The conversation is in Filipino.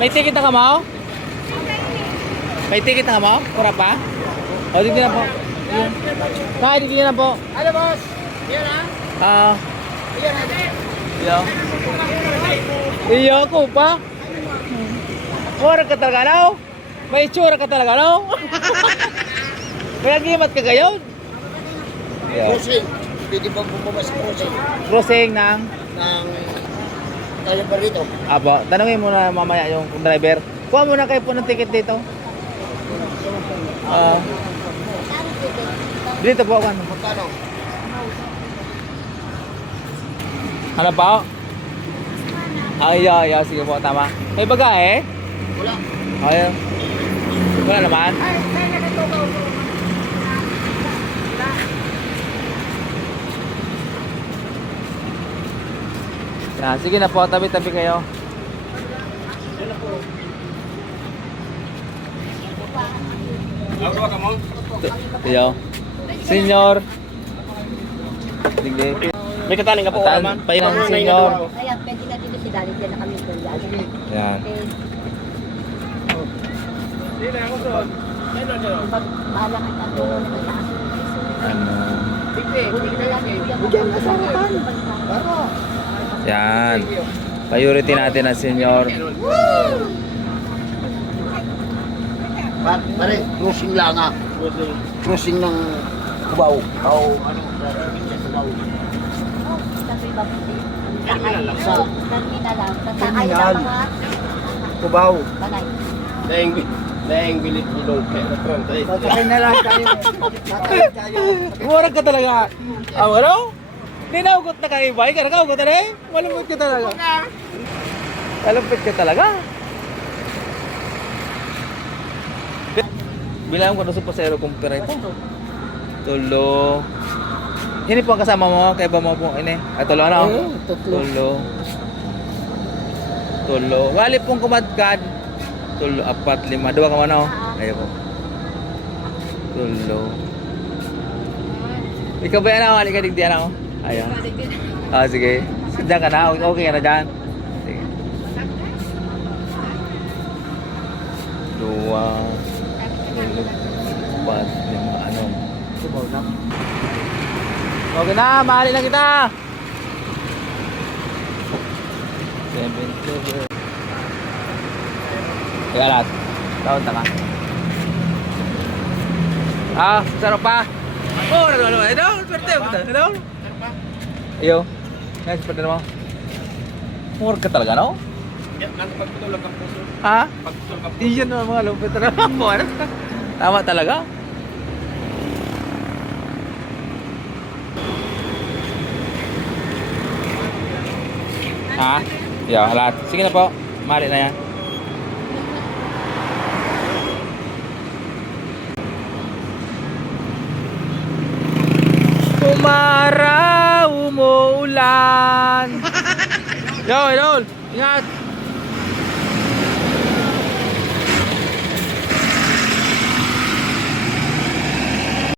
May ticket na ka mo? May ticket na ka mo? Kura pa? O, dito na po. Kahit dito na po. Ano boss? Yan Ah. Yan ha. Iyo. Iyo ko pa. Kura ka talaga no? May itsura ka talaga no? Kaya gimat ka gayon? Crossing. Pwede ba bumaba sa crossing? Crossing ng? Ng tayo pa rito. Abo, tanungin mo na mamaya yung driver. Kuha mo na kayo po ng ticket dito. Dito po ako. Magkano? Ano pa? Ay, sige po, tama. May bagahe? Wala. Ay, wala naman. Ay, saan na ito ba? Yan, sige na po, tabi-tabi kayo. Iyo. Senyor. Sige. May kataling ka po naman. Payo ng senyor. Kaya pwede na dito si Dalit yan na kami po yan. Yan. Bahala ka na doon na taas. Ano. Buti na lang kuya mo. Bigyan ka sa harapan. Para. Yan. Priority natin ang senyor. Pare, crossing lang ah. Crossing ng Cubao. O ano, crossing sa Cubao. Sabi ba buti? Terminal lang. Tatakay na mga Cubao. bagay. Daing bilit ilong kaya front ay. Sakay na lang tayo. Sakay tayo. Murag ka talaga. Ano? Ninaugot na kayo ba? Ikaw nakaugot na eh. Malupit ka talaga. Malupit ka talaga. Bilang ko na sa pasero kong pera ito. Tulo. Hindi po ang kasama mo. Kaya ba mo po ini? Tulo ano? Tulo. Wali pong kumadkad. Tulo, 4, 5. 2 ka mo na. Ayaw po. Tulo. Ikaw ba yan ako? Halik ka digdiyan ako? Ayaw. Sige. Diyan ka na. Okay ka na dyan. Sige. 2, 4, 5. Ano? Subaw na. Okay na. Mahali na kita. 7, 2. Kaya lahat. Taon ka. Sarap pa. Oh, ano? Swerte. Ano? Iyo. Guys, swerte mo. Mura ka talaga, no? Pagputulog ang puso. Ha? Pagputulog ang Iyon naman mga lupit na mo. Tama talaga. Ha? Iyo, lahat. Sige na po. Mali na yan. Umaraw, umuulan. Yo, idol. Ingat.